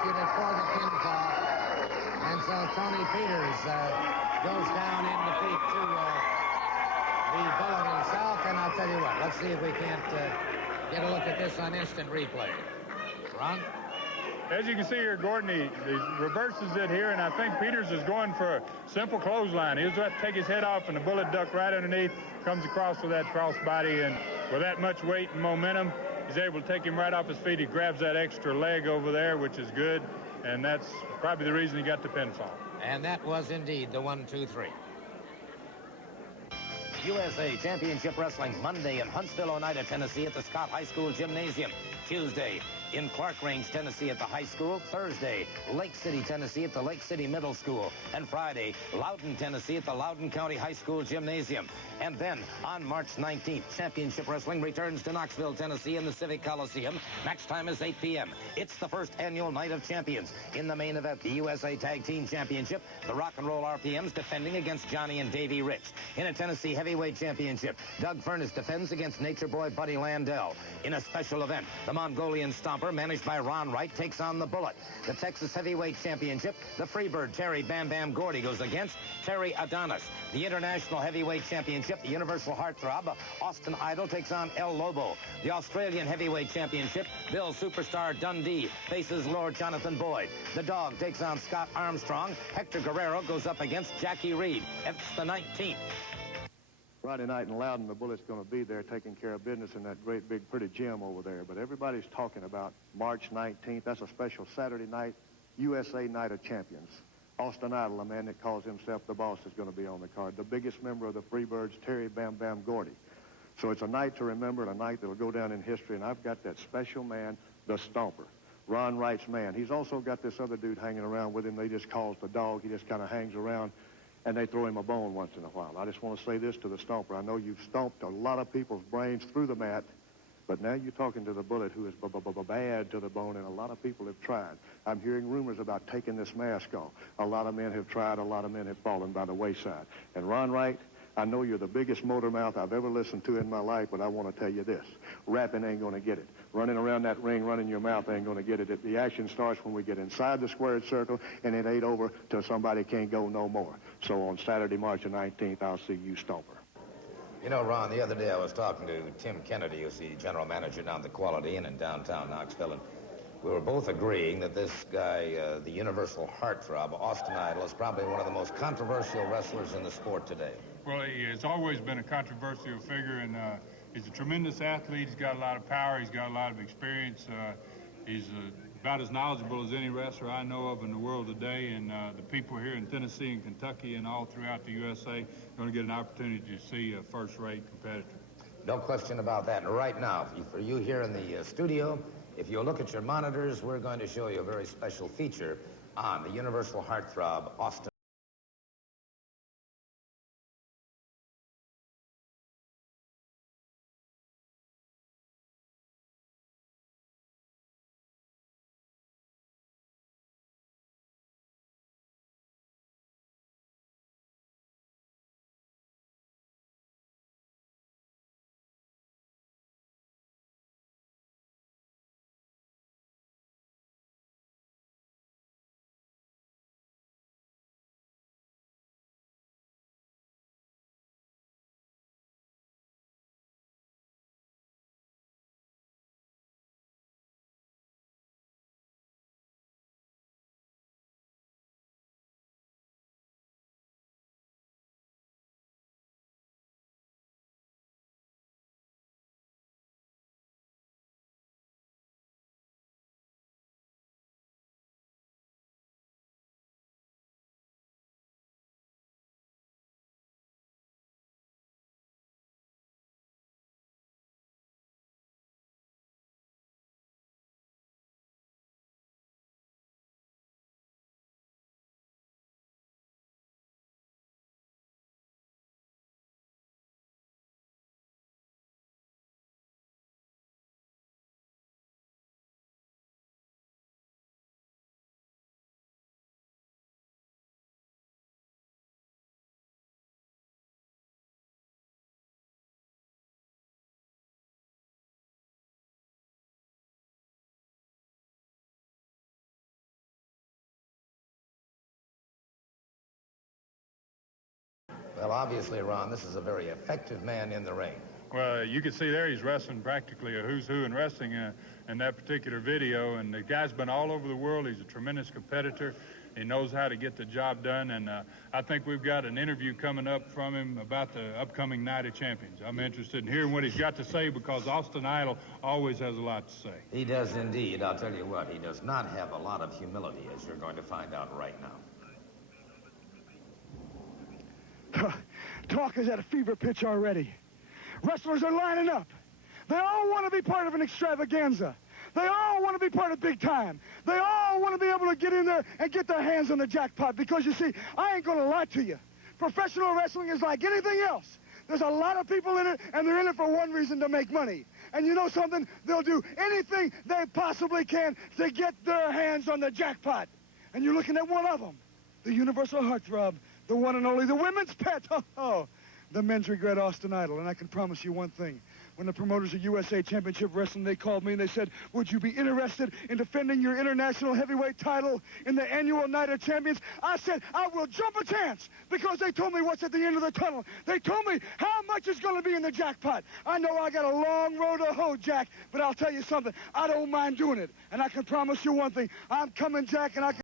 executed for the pinfall. And so Tony Peters goes down in defeat to the Bullet himself. And I'll tell you what, let's see if we can't get a look at this on instant replay. Ron? As you can see here, Gordon, he reverses it here, and I think Peters is going for a simple clothesline. He'll have to take his head off, and the Bullet ducked right underneath, comes across with that crossbody, and with that much weight and momentum, he's able to take him right off his feet. He grabs that extra leg over there, which is good, and that's probably the reason he got the pinfall. And that was indeed the 1, 2, 3. USA Championship Wrestling Monday in Huntsville, Oneida, Tennessee at the Scott High School Gymnasium. Tuesday in Clark Range, Tennessee at the high school. Thursday, Lake City, Tennessee at the Lake City Middle School. And Friday, Loudoun, Tennessee at the Loudoun County High School Gymnasium. And then on March 19th, Championship Wrestling returns to Knoxville, Tennessee in the Civic Coliseum. Match time is 8 p.m. It's the first annual Night of Champions. In the main event, the USA Tag Team Championship, the Rock and Roll RPMs defending against Johnny and Davey Rich. In a Tennessee Heavyweight Championship, Doug Furness defends against Nature Boy Buddy Landell. In a special event, the Mongolian Stomper, managed by Ron Wright, takes on the Bullet. The Texas Heavyweight Championship, the Freebird Terry Bam Bam Gordy goes against Terry Adonis. The International Heavyweight Championship, the Universal Heartthrob, Austin Idol takes on El Lobo. The Australian Heavyweight Championship, Bill Superstar Dundee faces Lord Jonathan Boyd. The Dog takes on Scott Armstrong. Hector Guerrero goes up against Jackie Reed. It's the 19th. Friday night in Loudoun, the Bullet's going to be there taking care of business in that great, big, pretty gym over there. But everybody's talking about March 19th. That's a special Saturday night, USA Night of Champions. Austin Idol, a man that calls himself the boss, is going to be on the card. The biggest member of the Freebirds, Terry Bam Bam Gordy. So it's a night to remember and a night that will go down in history. And I've got that special man, the Stomper, Ron Wright's man. He's also got this other dude hanging around with him. They just calls the Dog. He just kind of hangs around, and they throw him a bone once in a while. I just want to say this to the Stomper. I know you've stomped a lot of people's brains through the mat, but now you're talking to the Bullet, who is bad to the bone, and a lot of people have tried. I'm hearing rumors about taking this mask off. A lot of men have tried. A lot of men have fallen by the wayside. And Ron Wright, I know you're the biggest motor mouth I've ever listened to in my life, but I want to tell you this. Rapping ain't going to get it. Running around that ring, running your mouth ain't going to get it. The action starts when we get inside the squared circle, and it ain't over till somebody can't go no more. So on Saturday, March the 19th, I'll see you, Stomper. You know, Ron, the other day I was talking to Tim Kennedy, who's the general manager down at the Quality Inn in downtown Knoxville, and we were both agreeing that this guy, the Universal Heartthrob, Austin Idol, is probably one of the most controversial wrestlers in the sport today. Well, he has always been a controversial figure, and he's a tremendous athlete. He's got a lot of power. He's got a lot of experience. He's about as knowledgeable as any wrestler I know of in the world today, and the people here in Tennessee and Kentucky and all throughout the USA are going to get an opportunity to see a first-rate competitor. No question about that. And right now, for you here in the studio, if you look at your monitors, we're going to show you a very special feature on the Universal Heartthrob, Austin. Well, obviously, Ron, this is a very effective man in the ring. Well, you can see there he's wrestling practically a who's who in wrestling in that particular video. And the guy's been all over the world. He's a tremendous competitor. He knows how to get the job done. And I think we've got an interview coming up from him about the upcoming Night of Champions. I'm interested in hearing what he's got to say because Austin Idol always has a lot to say. He does indeed. I'll tell you what, he does not have a lot of humility, as you're going to find out right now. Talk is at a fever pitch already. Wrestlers are lining up. They all want to be part of an extravaganza. They all want to be part of big time. They all want to be able to get in there and get their hands on the jackpot because, you see, I ain't going to lie to you. Professional wrestling is like anything else. There's a lot of people in it, and they're in it for one reason, to make money. And you know something? They'll do anything they possibly can to get their hands on the jackpot. And you're looking at one of them, the universal heartthrob, the one and only, the women's pet. Oh. The men's regret Austin Idol, and I can promise you one thing. When the promoters of USA Championship Wrestling, they called me and they said, would you be interested in defending your international heavyweight title in the annual Night of Champions? I said, I will jump a chance, because they told me what's at the end of the tunnel. They told me how much is going to be in the jackpot. I know I got a long road to hoe, Jack, but I'll tell you something. I don't mind doing it, and I can promise you one thing. I'm coming, Jack, and I can...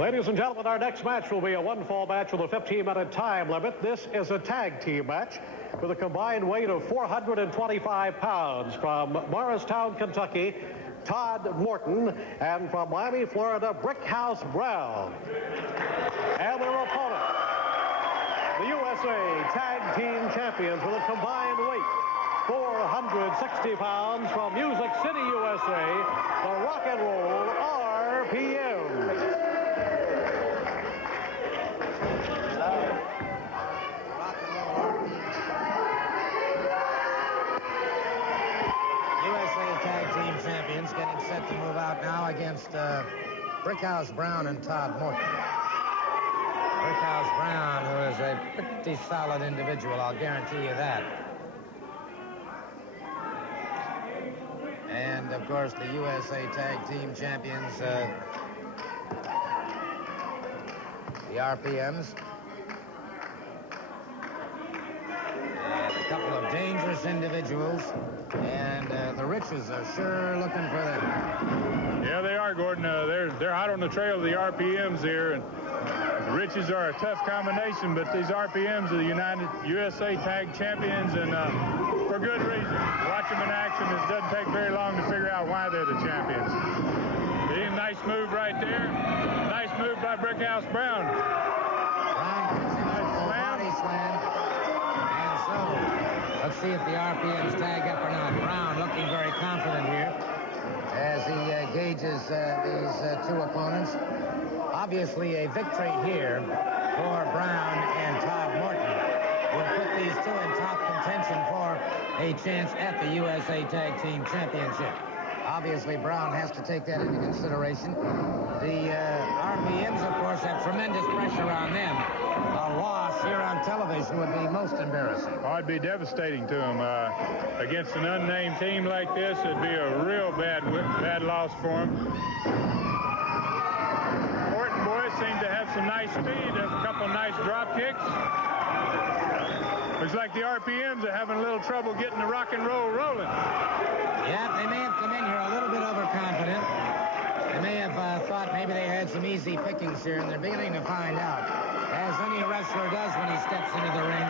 Ladies and gentlemen, our next match will be a one-fall match with a 15-minute time limit. This is a tag team match with a combined weight of 425 pounds. From Morristown, Kentucky, Todd Morton, and from Miami, Florida, Brickhouse Brown. And their opponent, the USA Tag Team Champions with a combined weight 460 pounds from Music City, USA, the Rock and Roll RPM. Champions getting set to move out now against Brickhouse Brown and Todd Morton. Brickhouse Brown, who is a pretty solid individual, I'll guarantee you that. And, of course, the USA Tag Team Champions, the RPMs. And a couple of dangerous individuals. And the Riches are sure looking for them. Yeah, they are, Gordon. They're hot on the trail of the RPMs here. And the Riches are a tough combination, but these RPMs are the United USA Tag Champions, and for good reason. Watch them in action. It doesn't take very long to figure out why they're the champions. Nice move right there. Nice move by Brickhouse Brown. Body slam. And so, let's see if the RPMs tag up or not. Brown looking very confident here as he gauges these two opponents. Obviously, a victory here for Brown and Todd Morton will put these two in top contention for a chance at the USA Tag Team Championship. Obviously, Brown has to take that into consideration. The RPMs, of course, have tremendous pressure on them. A loss here on television would be most embarrassing. Oh, it'd be devastating to them. Against an unnamed team like this, it'd be a real bad loss for them. Morton boys seem to have some nice speed, a couple nice drop kicks. Looks like the RPMs are having a little trouble getting the rock and roll rolling. Yeah, they may have come in here a little bit overconfident. They may have thought maybe they had some easy pickings here, and they're beginning to find out, as any wrestler does when he steps into the ring,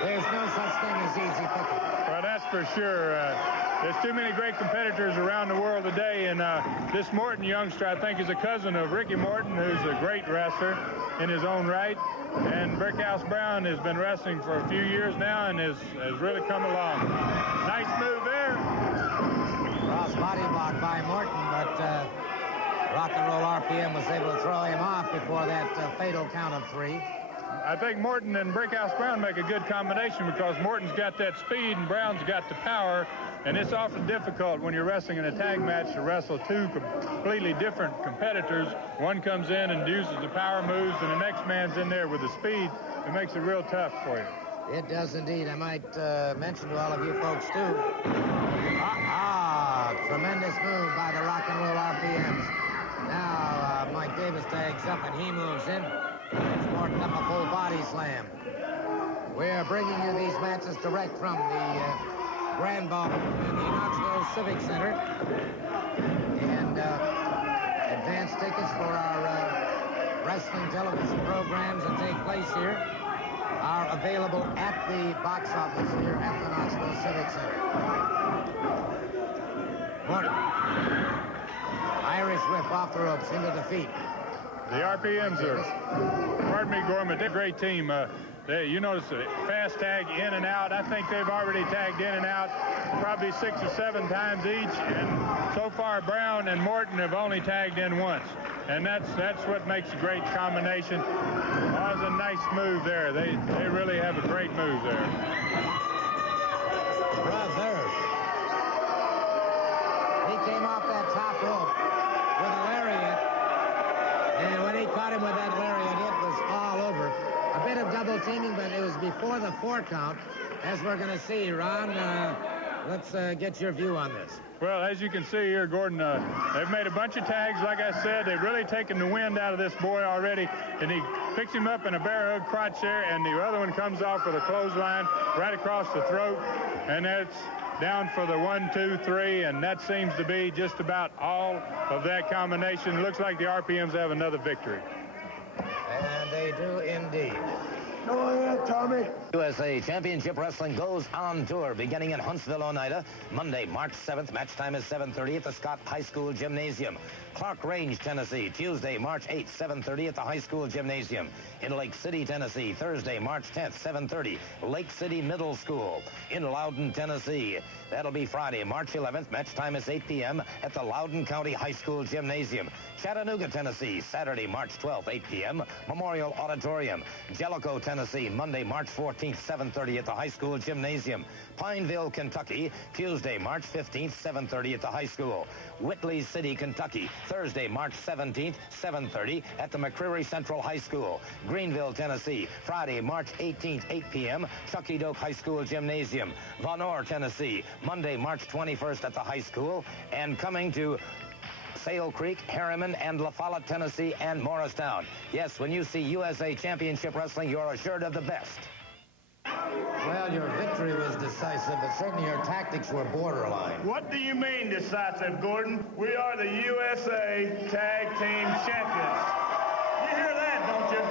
there's no such thing as easy picking. Well, that's for sure. There's too many great competitors around the world today, and this Morton youngster, I think, is a cousin of Ricky Morton, who's a great wrestler in his own right. And Brickhouse Brown has been wrestling for a few years now and has really come along. Nice move there. Cross body block by Morton, but Rock and Roll RPM was able to throw him off before that fatal count of 3. I think Morton and Brickhouse Brown make a good combination because Morton's got that speed and Brown's got the power, And it's often difficult when you're wrestling in a tag match to wrestle two completely different competitors. One comes in and uses the power moves, and the next man's in there with the speed. It makes it real tough for you. It does indeed. I might mention to all of you folks, too. Tremendous move by the Rock and Roll RPMs. Now Mike Davis tags up, and he moves in. It's Morton up a full body slam. We're bringing you these matches direct from the Grand Ball in the Knoxville Civic Center. And advance tickets for our wrestling television programs that take place here are available at the box office here at the Knoxville Civic Center. Morton. Irish whip off the ropes into the feet. The RPMs are, pardon me, Gorman, they're a great team. You notice a fast tag in and out. I think they've already tagged in and out probably 6 or 7 times each. And so far, Brown and Morton have only tagged in once. And that's what makes a great combination. That was a nice move there. They really have a great move there. Brother. He came off that top rope with a lariat. And when he caught him with that lariat, it was all over. A bit of double teaming, but it was before the 4 count, as we're going to see. Ron, let's get your view on this. Well, as you can see here, Gordon, they've made a bunch of tags. Like I said, they've really taken the wind out of this boy already. And he picks him up in a bear hug crotch there, and the other one comes off with a clothesline right across the throat. And that's down for the 1, 2, 3, and that seems to be just about all of that combination. Looks like the RPMs have another victory. And they do indeed. Go ahead, Tommy. USA Championship Wrestling goes on tour beginning in Huntsville, Oneida. Monday, March 7th. Match time is 7:30 at the Scott High School Gymnasium. Clark Range, Tennessee. Tuesday, March 8th, 7:30 at the High School Gymnasium. In Lake City, Tennessee. Thursday, March 10th, 7:30. Lake City Middle School. In Loudon, Tennessee. That'll be Friday, March 11th. Match time is 8 p.m. at the Loudon County High School Gymnasium. Chattanooga, Tennessee. Saturday, March 12th, 8 p.m. Memorial Auditorium. Jellicoe, Tennessee. Monday, March 14th, 7:30 at the High School Gymnasium. Pineville, Kentucky. Tuesday, March 15th, 7:30 at the high school. Whitley City, Kentucky. Thursday, March 17th, 7:30 at the McCreary Central High School. Greenville, Tennessee. Friday, March 18th, 8 p.m. Chucky Doak High School Gymnasium. Von Orr, Tennessee. Monday, March 21st at the high school. And coming to Sale Creek, Harriman, and La Follette, Tennessee, and Morristown. Yes, when you see USA Championship Wrestling, you're assured of the best. Well, your victory was decisive, but certainly your tactics were borderline. What do you mean decisive, Gordon? We are the USA Tag Team Champions. You hear that, don't you?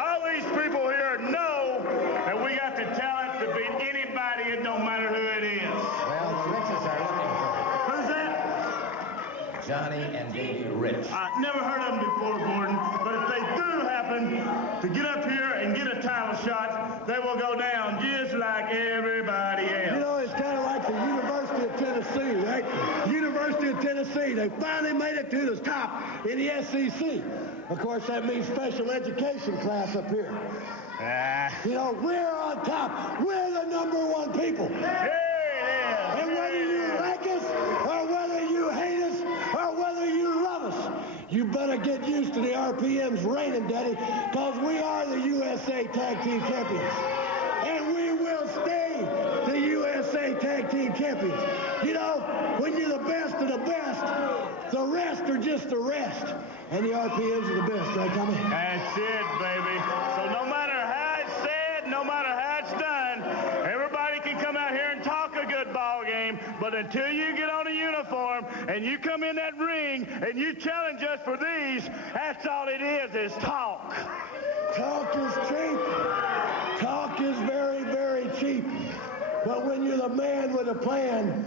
All these people here know that we got the talent to beat anybody. It don't matter who it is. Well, the Riches are looking for Who's that? Johnny and Davey Rich. I never heard of them before, Gordon, but if they do happen to get up here and get a title shot, they will go down just like everybody else. You know, it's kind of like the University of Tennessee, right? University of Tennessee, they finally made it to the top in the SEC. Of course, that means special education class up here. You know, we're on top. We're the #1 people. Here it is. And whether you like us, or whether you hate us, or whether you love us, you better get used to the RPMs reigning, Daddy, because we are the USA Tag Team Champions. And we will stay the USA Tag Team Champions. You know, when you're the best of the best, the rest are just the rest. And the RPMs are the best, right, Tommy? That's it, baby. So no matter how it's said, no matter how it's done, everybody can come out here and talk a good ball game, but until you get on a uniform and you come in that ring and you challenge us for these, that's all it is talk. Talk is cheap. Talk is very, very cheap. But when you're the man with a plan,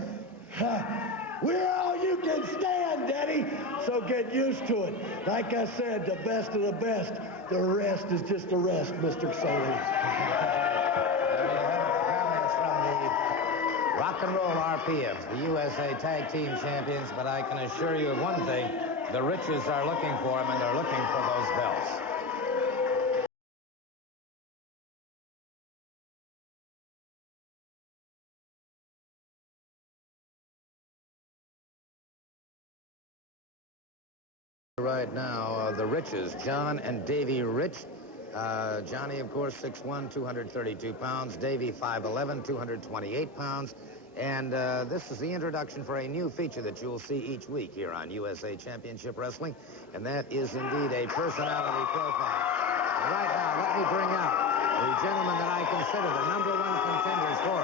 we're all you can stand, Daddy. So get used to it. Like I said, the best of the best. The rest is just the rest, Mr. Sully. Comments from the Rock and Roll RPMs, the USA Tag Team Champions, but I can assure you of one thing, the Riches are looking for them, and they're looking for those belts. right now the Riches, John and Davy Rich. Johnny, of course, 6'1", 232 pounds. Davy, 5'11", 228 pounds. And this is the introduction for a new feature that you'll see each week here on USA Championship Wrestling, and that is indeed a personality profile. And right now, let me bring out the gentlemen that I consider the #1 contenders for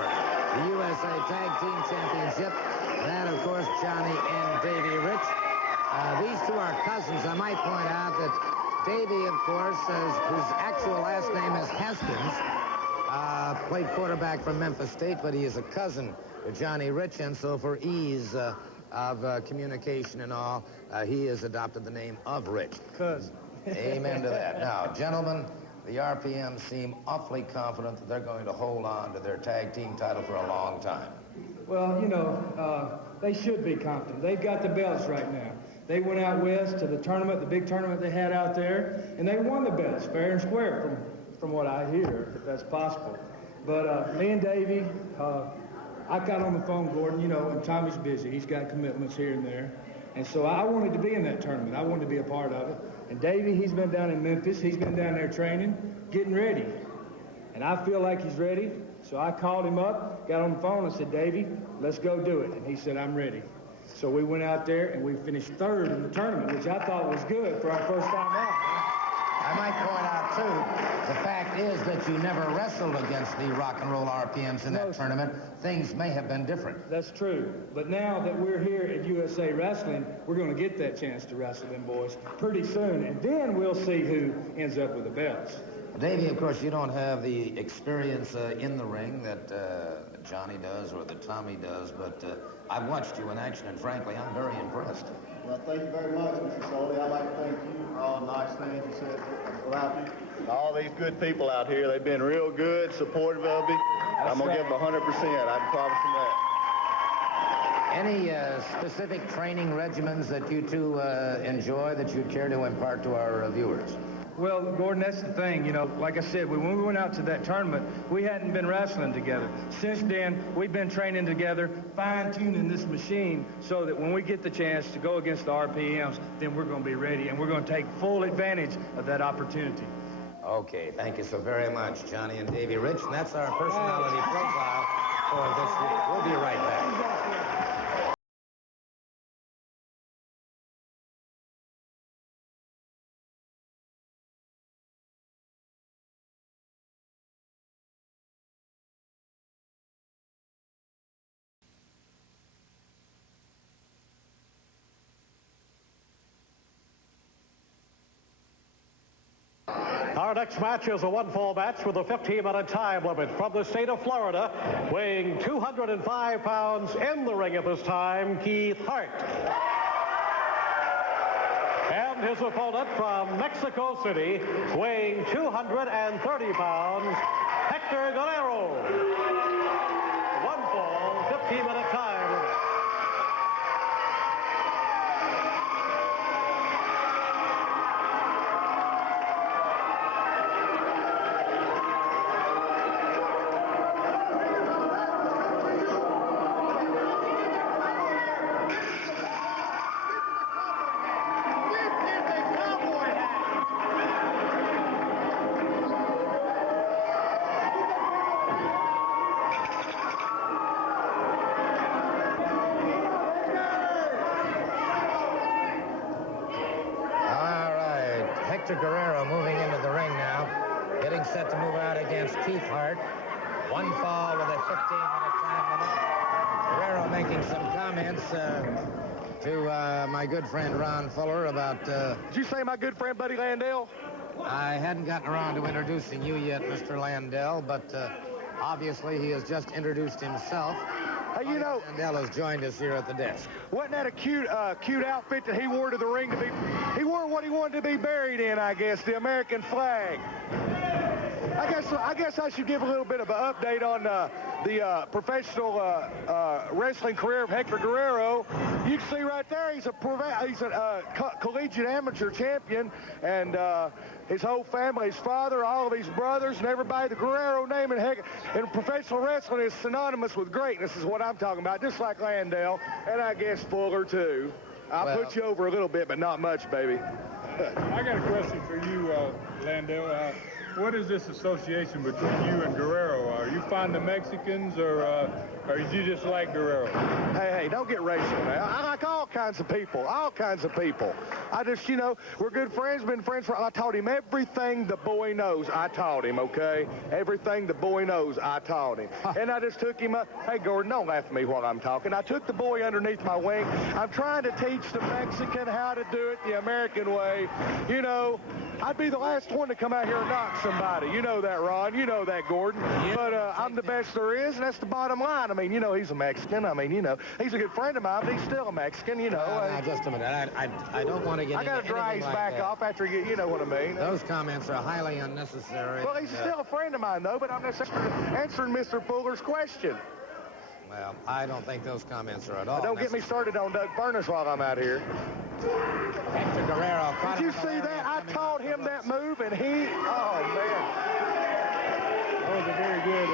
the USA Tag Team Championship. That, of course, Johnny and Davy Rich. These two are cousins. I might point out that Davy, of course, whose actual last name is Haskins, played quarterback for Memphis State, but he is a cousin to Johnny Rich, and so for ease of communication and all, he has adopted the name of Rich. Cousin. Amen to that. Now, gentlemen, the RPM seem awfully confident that they're going to hold on to their tag team title for a long time. Well, you know, they should be confident. They've got the belts right now. They went out west to the tournament, the big tournament they had out there, and they won the belts, fair and square, from what I hear, if that's possible. But me and Davey, I got on the phone, Gordon, you know, and Tommy's busy. He's got commitments here and there. And so I wanted to be in that tournament. I wanted to be a part of it. And Davey, he's been down in Memphis. He's been down there training, getting ready. And I feel like he's ready. So I called him up, got on the phone, and said, Davey, let's go do it. And he said, I'm ready. So we went out there, and we finished 3rd in the tournament, which I thought was good for our first time out. I might point out, too, the fact is that you never wrestled against the Rock and Roll RPMs in that tournament. Things may have been different. That's true. But now that we're here at USA Wrestling, we're going to get that chance to wrestle them boys pretty soon, and then we'll see who ends up with the belts. Davey, of course, you don't have the experience in the ring that Johnny does or that Tommy does, but I've watched you in action, and frankly, I'm very impressed. Well, thank you very much, Mr. Soley. I'd like to thank you for all the nice things you said about me. And all these good people out here, they've been real good, supportive of me. I'm going to give them 100%. I can promise them that. Any specific training regimens that you two enjoy that you'd care to impart to our viewers? Well, Gordon, that's the thing. You know, like I said, when we went out to that tournament, we hadn't been wrestling together. Since then, we've been training together, fine-tuning this machine so that when we get the chance to go against the RPMs, then we're going to be ready, and we're going to take full advantage of that opportunity. Okay, thank you so very much, Johnny and Davey Rich. And that's our personality profile for this week. We'll be right back. Our next match is a one-fall match with a 15-minute time limit. From the state of Florida, weighing 205 pounds in the ring at this time, Keith Hart. And his opponent from Mexico City, weighing 230 pounds, Hector Guerrero. One fall, 15-minute time limit. Hector Guerrero moving into the ring now, getting set to move out against Keith Hart. One fall with a 15-minute time limit. Guerrero making some comments to my good friend Ron Fuller about... Did you say my good friend Buddy Landell? I hadn't gotten around to introducing you yet, Mr. Landell, but obviously he has just introduced himself. Hey, you know, Landell has joined us here at the desk. Wasn't that a cute outfit that he wore to the ring to be? He wore what he wanted to be buried in, I guess, the American flag. I guess I should give a little bit of an update on the professional wrestling career of Hector Guerrero. You can see right there he's a collegiate amateur champion, and his whole family, his father, all of his brothers, and everybody, the Guerrero name in professional wrestling is synonymous with greatness, is what I'm talking about, just like Landell, and I guess Fuller, too. I'll put you over a little bit, but not much, baby. I got a question for you, Landell. What is this association between you and Guerrero? Are you fond of Mexicans, or you just like Guerrero? Hey, don't get racial, man. I like all kinds of people, I just, we're good friends, been friends I taught him everything the boy knows. I taught him, okay? Everything the boy knows, I taught him. And I just took him up. Hey, Gordon, don't laugh at me while I'm talking. I took the boy underneath my wing. I'm trying to teach the Mexican how to do it the American way. I'd be the last one to come out here and knock somebody. You know that, Ron. You know that, Gordon. Yeah. But I'm the best there is, and that's the bottom line. I mean, he's a Mexican. I mean, he's a good friend of mine, but he's still a Mexican, Now, just a minute. I don't want to get I got to dry his back off after you know what I mean. Those comments are highly unnecessary. Well, he's still a friend of mine, though, but I'm just answering Mr. Fuller's question. Well, I don't think those comments are at all. Don't get me started on Doug Furnace while I'm out here. Hector Guerrero. Did you see that? I taught him that move, and he, oh, man. That was a very good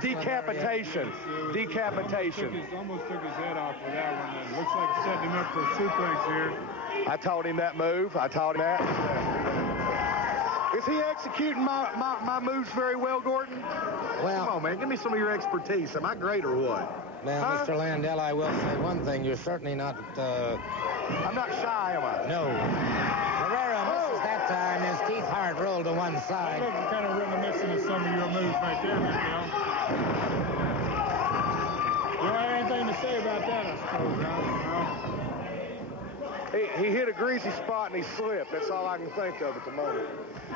decapitation. Decapitation. Almost took his head off with that one. It looks like setting him up for a suplex here. I taught him that move. I taught him that. Is he executing my moves very well, Gordon? Well, come on, man. Give me some of your expertise. Am I great or what? Well, Mr. Landell, I will say one thing. You're certainly not... I'm not shy, am I? No. Guerrero misses that time as Keith Hart rolled to one side. Look, kind of reminiscent of some of your moves right there, Mr. You don't have anything to say about that, I suppose, Ron? He hit a greasy spot and he slipped. That's all I can think of at the moment.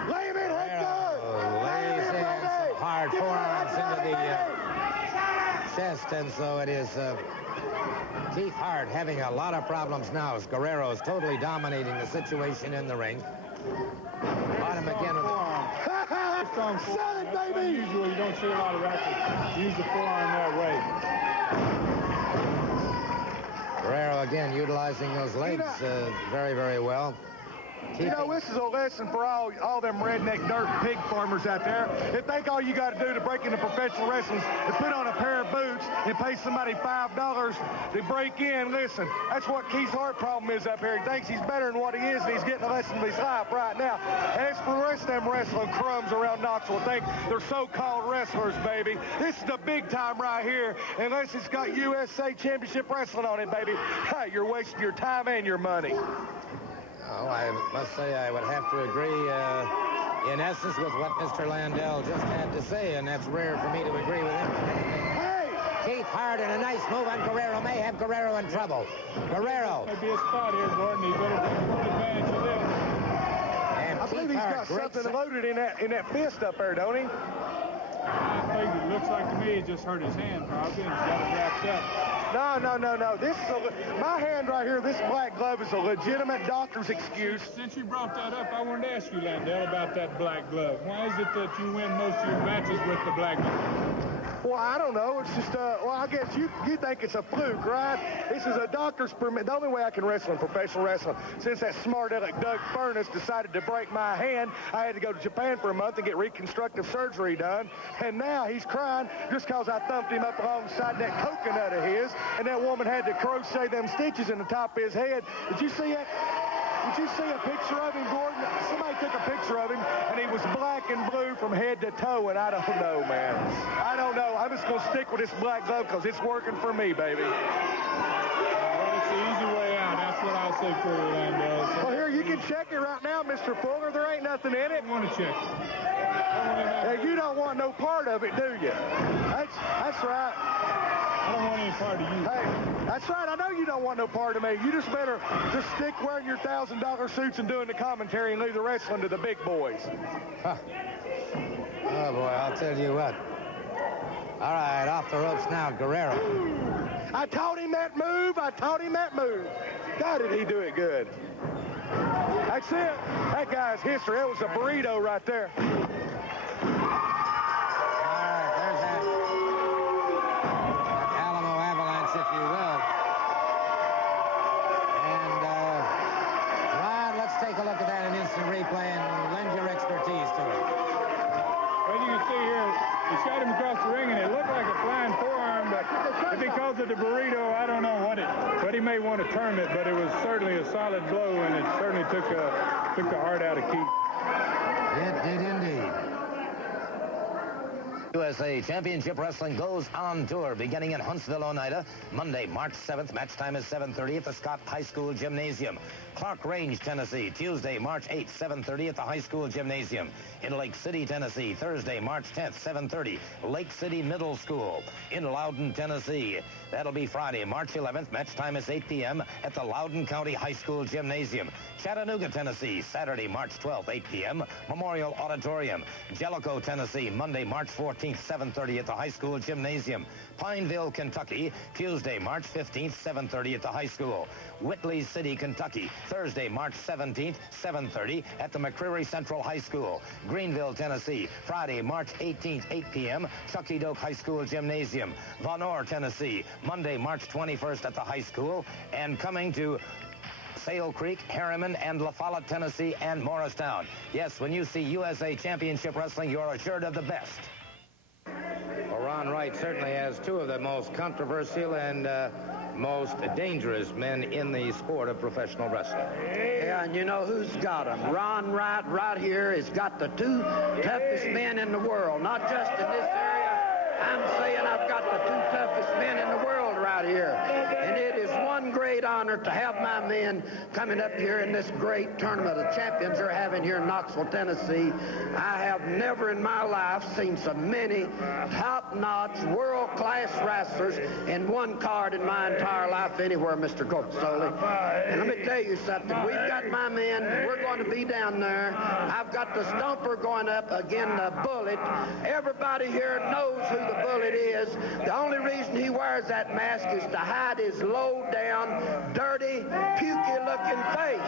Lay him in, Hector! Lays in some hard forearms into the chest, and so it is Keith Hart having a lot of problems now as Guerrero is totally dominating the situation in the ring. On him again with the strong forearm. That's baby! Unusual. You don't see a lot of wrestlers use the forearm that way. Guerrero again utilizing those legs very, very well. This is a lesson for all them redneck dirt pig farmers out there. They think all you got to do to break into professional wrestling is put on a pair of boots and pay somebody $5 to break in. Listen, that's what Keith Hart's problem is up here. He thinks he's better than what he is, and he's getting a lesson of his life right now. As for the rest of them wrestling crumbs around Knoxville, think they're so-called wrestlers, baby. This is the big time right here, unless it's got USA Championship Wrestling on it, baby. Hey, you're wasting your time and your money. Oh, I must say I would have to agree, in essence, with what Mr. Landell just had to say, and that's rare for me to agree with him. Hey! Keith Hart and a nice move on Guerrero may have Guerrero in trouble. Guerrero. Might be a spot here, Gordon. He better take full advantage of this. And I believe he's got something loaded in that fist up there, don't he? I think it looks like to me he just hurt his hand, probably, and he's got it wrapped up. No. This is my hand right here. This black glove is a legitimate doctor's excuse. Since you brought that up, I wanted to ask you, Landell, about that black glove. Why is it that you win most of your matches with the black glove? Well, I don't know. It's just, I guess you think it's a fluke, right? This is a doctor's permit. The only way I can wrestle in professional wrestling, since that smart aleck Doug Furnace decided to break my hand, I had to go to Japan for a month and get reconstructive surgery done. And now he's crying just because I thumped him up alongside that coconut of his, and that woman had to crochet them stitches in the top of his head. Did you see it? Did you see a picture of him, Gordon? Somebody took a picture of him, and he was black and blue from head to toe, and I don't know, man. I don't know. I'm just going to stick with this black glove because it's working for me, baby. Well, it's the easy way out. That's what I'll say for you, Landell. So well, here, you can check it right now, Mr. Fuller. There ain't nothing in it. I want to check. You don't want no part of it, do you? That's right. I don't want any part of you. Hey, that's right. I know you don't want no part of me. You just better just stick wearing your $1,000 suits and doing the commentary and leave the wrestling to the big boys. Huh. Oh, boy, I'll tell you what. All right, off the ropes now, Guerrero. I taught him that move. God, did he do it good. That's it. That guy's history. That was a burrito right there. Look at that in instant replay and lend your expertise to it. Well, you can see here, He shot him across the ring, and it looked like a flying forearm, but because of the burrito, I don't know but he may want to term it, but it was certainly a solid blow, and it certainly took the heart out of Keith. It did indeed. USA Championship Wrestling goes on tour beginning in Huntsville, Oneida, Monday, March 7th. Match time is 7:30 at the Scott High School Gymnasium. Clark Range, Tennessee, Tuesday, March 8th, 7:30 at the High School Gymnasium. In Lake City, Tennessee, Thursday, March 10th, 7:30, Lake City Middle School. In Loudon, Tennessee, that'll be Friday, March 11th. Match time is 8 p.m. at the Loudon County High School Gymnasium. Chattanooga, Tennessee, Saturday, March 12th, 8 p.m., Memorial Auditorium. Jellicoe, Tennessee, Monday, March 14th, 7:30 at the High School Gymnasium. Pineville, Kentucky, Tuesday, March 15th, 7:30 at the high school. Whitley City, Kentucky, Thursday, March 17th, 7:30 at the McCreary Central High School. Greenville, Tennessee, Friday, March 18th, 8 p.m., Chucky Doak High School Gymnasium. Von Orr, Tennessee, Monday, March 21st at the high school. And coming to Sale Creek, Harriman, and La Follette, Tennessee, and Morristown. Yes, when you see USA Championship Wrestling, you're assured of the best. Well, Ron Wright certainly has two of the most controversial and most dangerous men in the sport of professional wrestling. Yeah, and you know who's got them? Ron Wright right here has got the two toughest men in the world, not just in this area. I'm saying I've got the two toughest men in the world right here. And it is one great honor to have my men coming up here in this great tournament of champions they're having here in Knoxville, Tennessee. I have never in my life seen so many top-notch, world-class wrestlers in one card in my entire life anywhere, Mr. Gortzoli. And let me tell you something. We've got my men. We're going to be down there. I've got the Stomper going up again, the Bullet. Everybody here knows who the Bullet is. The only reason he wears that mask is to hide his low-down, dirty, pukey-looking face.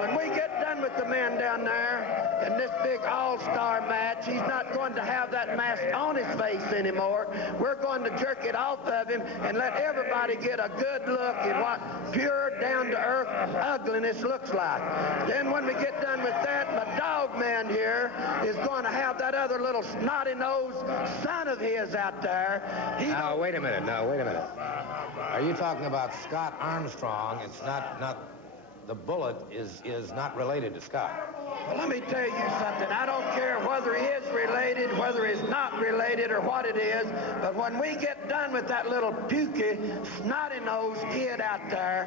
When we get done with the man down there in this big all-star match, he's not going to have that mask on his face anymore. We're going to jerk it off of him and let everybody get a good look at what pure, down-to-earth ugliness looks like. Then when we get done with that, my dog man here is going to have that other little snotty-nosed son of his out there. Now, wait a minute. Are you talking about Scott Armstrong? It's not the Bullet is not related to Scott. Well, let me tell you something. I don't care whether he is related, whether he's not related, or what it is, but when we get done with that little pukey, snotty-nosed kid out there,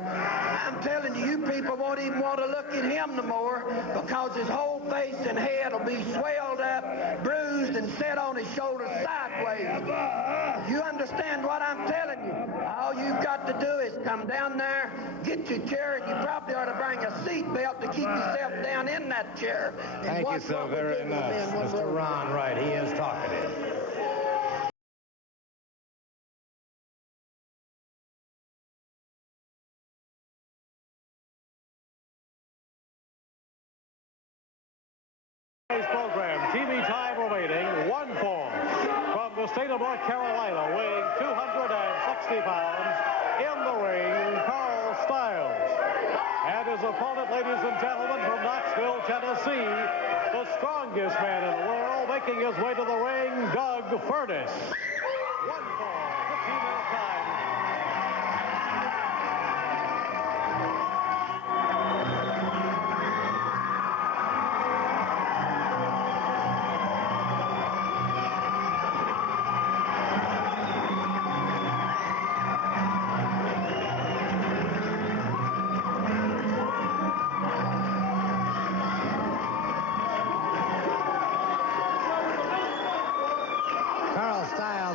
I'm telling you, you people won't even want to look at him no more because his whole face and head will be swelled up, bruised, and set on his shoulders sideways. You understand what I'm telling you? All you've got to do is come down there, get your chair, and you probably ought to bring a seat belt to keep yourself down in that chair. Thank you so very much, Mr. Ron Wright. He is talkative. Today's program, TV time remaining, one fall. From the state of North Carolina, weighing 260 pounds, in the ring, Carl Stiles. And his opponent, ladies and gentlemen, from Knoxville, Tennessee, the strongest man in the world, making his way to the ring, Doug Furnas. One fall, 15-minute time.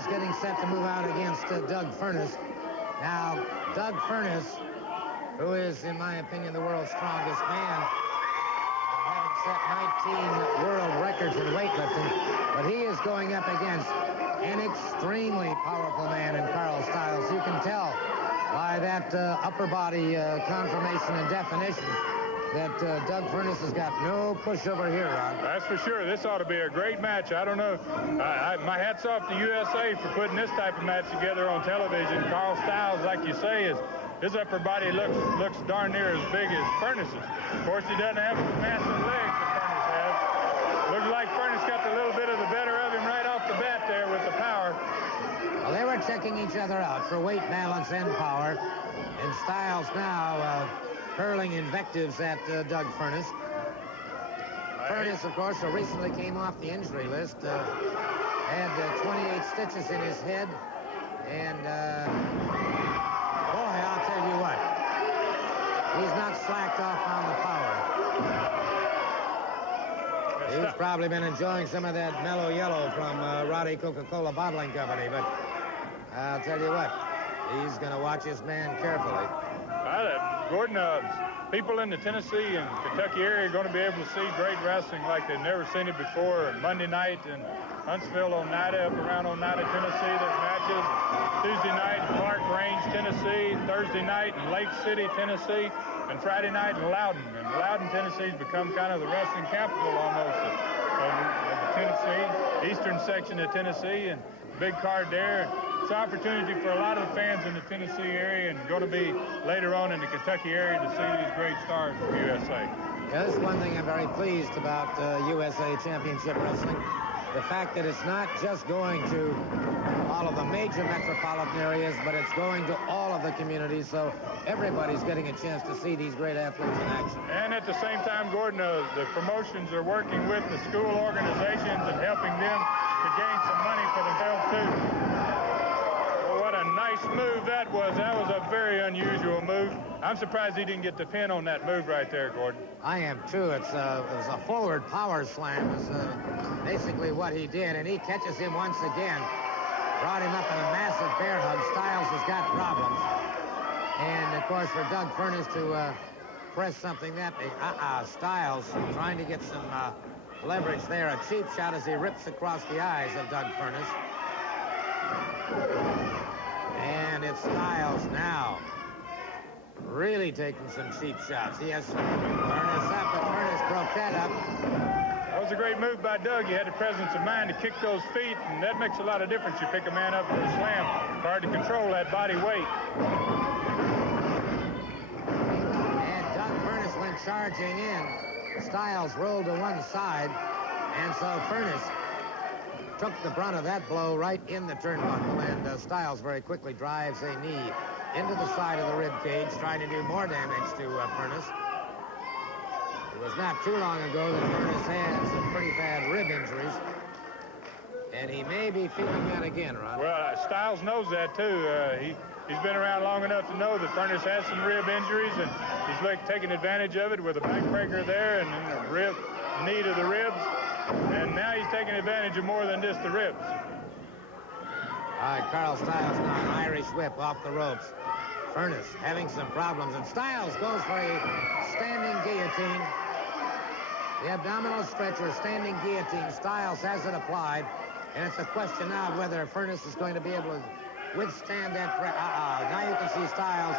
Getting set to move out against Doug Furnas. Now, Doug Furnas, who is, in my opinion, the world's strongest man, having set 19 world records in weightlifting, but he is going up against an extremely powerful man in Carl Stiles. You can tell by that upper body conformation and definition that Doug Furnas has got no pushover here, Ron. That's for sure. This ought to be a great match. I don't know. My hat's off to USA for putting this type of match together on television. Carl Stiles, like you say, his upper body looks darn near as big as Furnas's. Of course, he doesn't have the massive legs that Furnas has. Looks like Furnas got a little bit of the better of him right off the bat there. knocking each other out for weight, balance, and power. And Styles now hurling invectives at Doug Furnace. Furnace, of course, who recently came off the injury list, had 28 stitches in his head. And, boy, I'll tell you what, he's not slacked off on the power. He's probably been enjoying some of that mellow yellow from Roddy Coca-Cola Bottling Company, but I'll tell you what, he's going to watch his man carefully. Gordon, people in the Tennessee and Kentucky area are going to be able to see great wrestling like they've never seen it before. Monday night in Huntsville, Oneida, up around Oneida, Tennessee, there's matches. Tuesday night in Clark Range, Tennessee. Thursday night in Lake City, Tennessee. And Friday night in Loudon. And Loudon, Tennessee's become kind of the wrestling capital almost of the Tennessee, eastern section of Tennessee, and big card there. It's an opportunity for a lot of the fans in the Tennessee area and going to be later on in the Kentucky area to see these great stars from USA. Yeah, this is one thing I'm very pleased about USA Championship Wrestling. The fact that it's not just going to all of the major metropolitan areas, but it's going to all of the communities, so everybody's getting a chance to see these great athletes in action. And at the same time, Gordon, the promotions are working with the school organizations and helping them to gain some money for themselves, too. Well, what a nice move that was. That was a very unusual move. I'm surprised he didn't get the pin on that move right there, Gordon. I am, too. It was a forward power slam is basically what he did, and he catches him once again. Brought him up in a massive bear hug. Styles has got problems. And, of course, for Doug Furnace to press something that big. Styles trying to get some leverage there. A cheap shot as he rips across the eyes of Doug Furnace. And it's Styles now. Really taking some cheap shots. He has Furnace up, but Furnace broke that up. That was a great move by Doug. He had the presence of mind to kick those feet, and that makes a lot of difference. You pick a man up for a slam. Hard to control that body weight. And Doug Furnace went charging in. Styles rolled to one side, and so Furnace took the brunt of that blow right in the turnbuckle, and Styles very quickly drives a knee into the side of the rib cage, trying to do more damage to Furnace. It was not too long ago that Furnace had some pretty bad rib injuries, and he may be feeling that again, Ron. Well, Styles knows that, too. He's been around long enough to know that Furnace has some rib injuries, and he's taking advantage of it with a backbreaker there and then the knee to the ribs. And now he's taking advantage of more than just the ribs. All right, Carl Styles now, an Irish whip off the ropes. Furnace having some problems, and Styles goes for a standing guillotine. The abdominal stretcher, standing guillotine. Styles has it applied, and it's a question now of whether Furnace is going to be able to withstand that. Now you can see Styles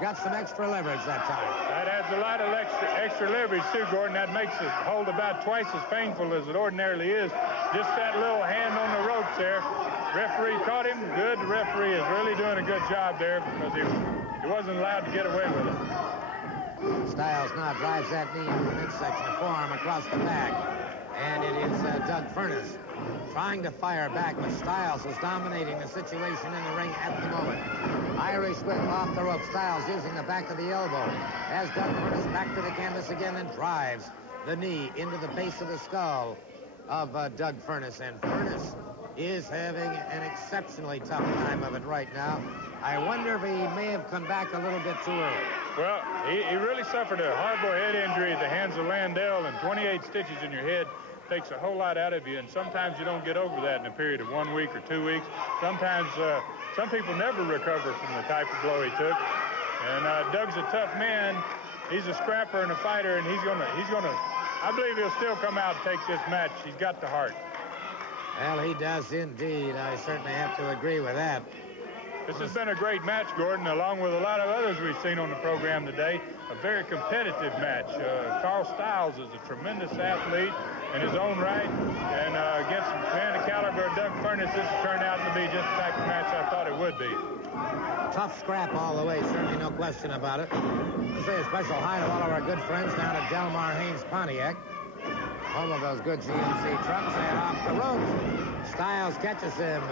got some extra leverage that time. That adds a lot of extra leverage, too, Gordon. That makes it hold about twice as painful as it ordinarily is. Just that little hand on the ropes there. Referee caught him. Good. The referee is really doing a good job there because he wasn't allowed to get away with it. Styles now drives that knee into the midsection, a forearm across the back. And it is Doug Furnace trying to fire back, but Styles is dominating the situation in the ring at the moment. Irish whip off the rope. Styles using the back of the elbow. As Doug Furnace back to the canvas again and drives the knee into the base of the skull of Doug Furnace. And Furnace is having an exceptionally tough time of it right now. I wonder if he may have come back a little bit too early. Well, he really suffered a horrible head injury at the hands of Landell, and 28 stitches in your head takes a whole lot out of you, and sometimes you don't get over that in a period of 1 week or 2 weeks. Sometimes some people never recover from the type of blow he took. And Doug's a tough man. He's a scrapper and a fighter, and he's gonna. I believe he'll still come out and take this match. He's got the heart. Well, he does indeed. I certainly have to agree with that. This has been a great match, Gordon, along with a lot of others we've seen on the program today. A very competitive match. Carl Styles is a tremendous athlete in his own right, and against the man of caliber of Doug Furnace, this has turned out to be just the type of match I thought it would be. Tough scrap all the way, certainly no question about it. Let's say a special hi to all of our good friends down at Delmar Haynes Pontiac, home of those good GMC trucks. And off the ropes, Styles catches him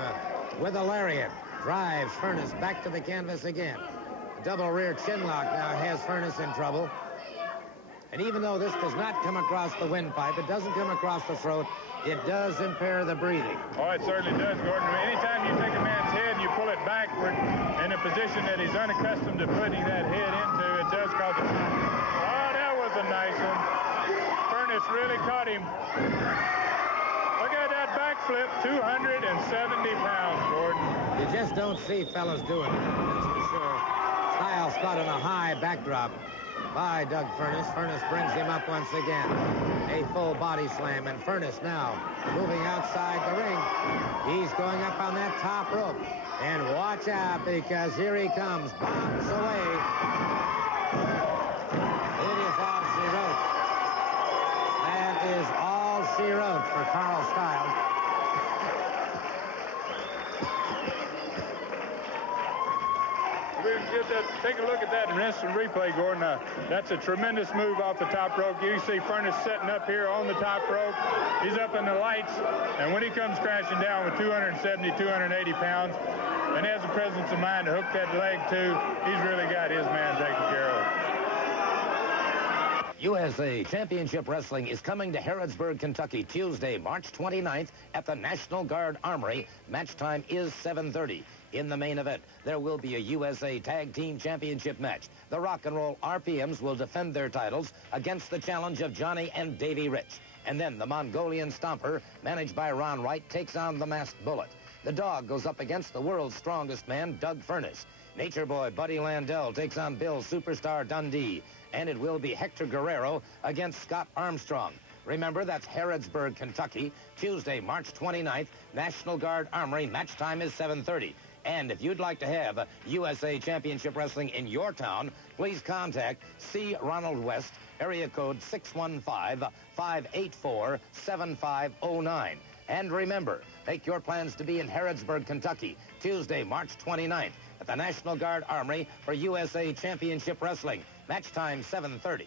with a lariat. drives Furnace back to the canvas again. Double rear chinlock now has Furnace in trouble. And even though this does not come across the windpipe, it doesn't come across the throat, it does impair the breathing. Oh, it certainly does, Gordon. Anytime you take a man's head and you pull it backward in a position that he's unaccustomed to putting that head into, it does cause a... Oh, that was a nice one. Furnace really caught him. Look at that backflip, 270 pounds, Gordon. You just don't see fellas doing it, that's for sure. Styles caught on a high backdrop by Doug Furnace. Furnace brings him up once again. A full body slam, and Furnace now moving outside the ring. He's going up on that top rope. And watch out, because here he comes. Bombs away. It is all she wrote. That is all she wrote for Carl Styles. Take a look at that instant replay, Gordon. That's a tremendous move off the top rope. You see Furnace setting up here on the top rope. He's up in the lights, and when he comes crashing down with 270, 280 pounds, and has the presence of mind to hook that leg too, he's really got his man taken care of. USA Championship Wrestling is coming to Harrodsburg, Kentucky, Tuesday, March 29th at the National Guard Armory. Match time is 7:30. In the main event, there will be a USA Tag Team Championship match. The Rock and Roll RPMs will defend their titles against the challenge of Johnny and Davey Rich. And then the Mongolian Stomper, managed by Ron Wright, takes on the Masked Bullet. The Dog goes up against the world's strongest man, Doug Furnace. Nature Boy Buddy Landel takes on Bill Superstar Dundee. And it will be Hector Guerrero against Scott Armstrong. Remember, that's Harrodsburg, Kentucky, Tuesday, March 29th, National Guard Armory. Match time is 7:30. And if you'd like to have USA Championship Wrestling in your town, please contact C. Ronald West, area code 615-584-7509. And remember, make your plans to be in Harrodsburg, Kentucky, Tuesday, March 29th, at the National Guard Armory for USA Championship Wrestling. Match time, 7:30.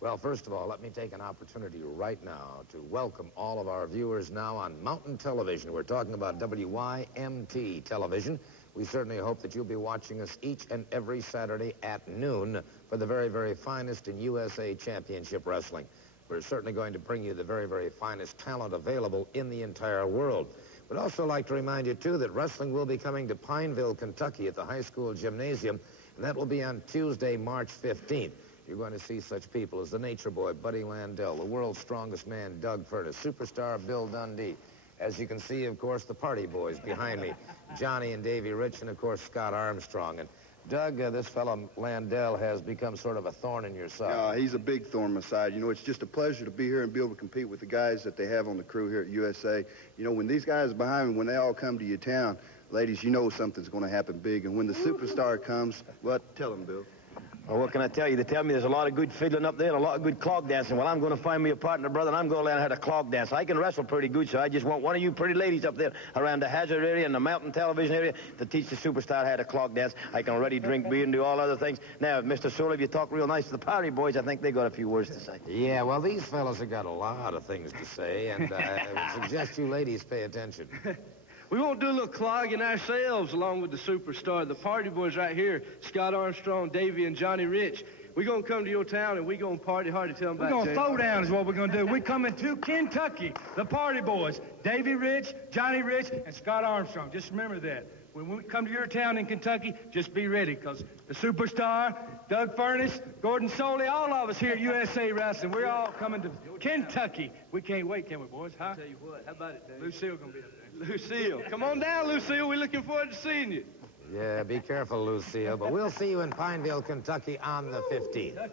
Well, first of all, let me take an opportunity right now to welcome all of our viewers now on Mountain Television. We're talking about WYMT television. We certainly hope that you'll be watching us each and every Saturday at noon for the very, very finest in USA Championship Wrestling. We're certainly going to bring you the very, very finest talent available in the entire world. We'd also like to remind you, too, that wrestling will be coming to Pineville, Kentucky at the high school gymnasium, and that will be on Tuesday, March 15th. You're going to see such people as the Nature Boy, Buddy Landel, the world's strongest man, Doug Furnace, Superstar Bill Dundee. As you can see, of course, the Party Boys behind me, Johnny and Davey Rich, and, of course, Scott Armstrong. And, Doug, this fellow Landel has become sort of a thorn in your side. He's a big thorn in my side. You know, it's just a pleasure to be here and be able to compete with the guys that they have on the crew here at USA. You know, when these guys are behind me, when they all come to your town, ladies, you know something's going to happen big. And when the Superstar comes, well, tell them, Bill. Well, what can I tell you? They tell me there's a lot of good fiddling up there and a lot of good clog dancing. Well, I'm going to find me a partner, brother, and I'm going to learn how to clog dance. I can wrestle pretty good, so I just want one of you pretty ladies up there around the Hazard area and the Mountain Television area to teach the Superstar how to clog dance. I can already drink beer and do all other things. Now, Mr. Sewell, if you talk real nice to the Party Boys, I think they got a few words to say. Yeah, well, these fellas have got a lot of things to say, and I would suggest you ladies pay attention. We won't do a little clogging ourselves along with the Superstar. The Party Boys right here, Scott Armstrong, Davey, and Johnny Rich. We're going to come to your town, and we're going to party hard to tell them about it. We're going to throw down is what we're going to do. We're coming to Kentucky, the Party Boys, Davey Rich, Johnny Rich, and Scott Armstrong. Just remember that. When we come to your town in Kentucky, just be ready, because the Superstar, Doug Furnace, Gordon Soley, all of us here at USA Wrestling, we're all coming to Kentucky. We can't wait, can we, boys? Huh? I'll tell you what. How about it, Dave? Lucille going to be up there. Lucille. Come on down, Lucille. We're looking forward to seeing you. Yeah, be careful, Lucille. But we'll see you in Pineville, Kentucky on the 15th.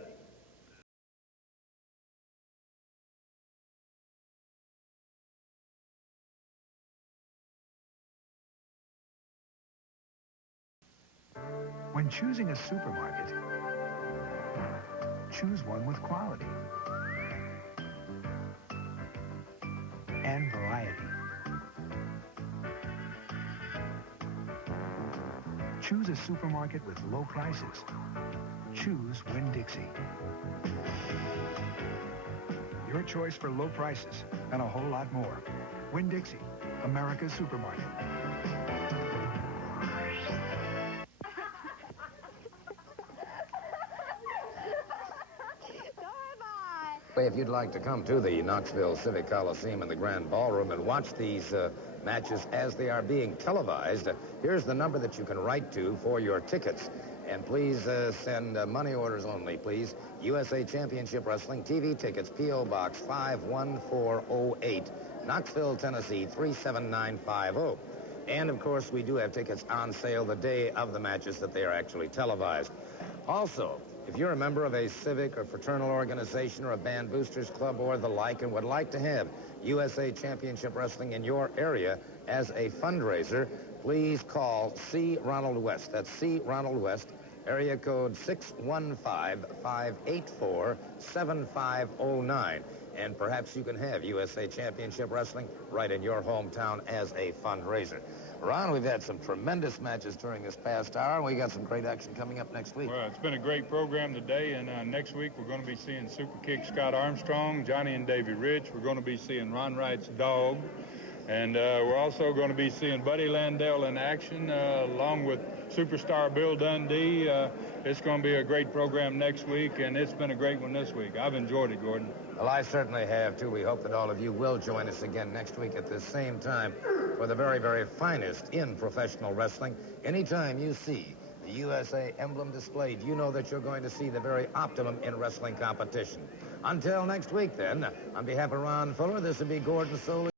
When choosing a supermarket, choose one with quality and variety. Choose a supermarket with low prices. Choose Winn-Dixie. Your choice for low prices and a whole lot more. Winn-Dixie, America's supermarket. If you'd like to come to the Knoxville Civic Coliseum in the Grand Ballroom and watch these matches as they are being televised, here's the number that you can write to for your tickets. And please send money orders only, please. USA Championship Wrestling TV tickets, P.O. Box 51408, Knoxville, Tennessee 37950. And, of course, we do have tickets on sale the day of the matches that they are actually televised. Also, if you're a member of a civic or fraternal organization or a band boosters club or the like and would like to have USA Championship Wrestling in your area as a fundraiser, please call C. Ronald West. That's C. Ronald West, area code 615-584-7509. And perhaps you can have USA Championship Wrestling right in your hometown as a fundraiser. Ron, we've had some tremendous matches during this past hour, and we got some great action coming up next week. Well, it's been a great program today, and next week we're going to be seeing Super Kick Scott Armstrong, Johnny and Davey Rich. We're going to be seeing Ron Wright's Dog, and we're also going to be seeing Buddy Landell in action, along with superstar Bill Dundee. It's going to be a great program next week, and it's been a great one this week. I've enjoyed it, Gordon. Well, I certainly have, too. We hope that all of you will join us again next week at this same time for the very, very finest in professional wrestling. Anytime you see the USA emblem displayed, you know that you're going to see the very optimum in wrestling competition. Until next week, then, on behalf of Ron Fuller, this will be Gordon Solie.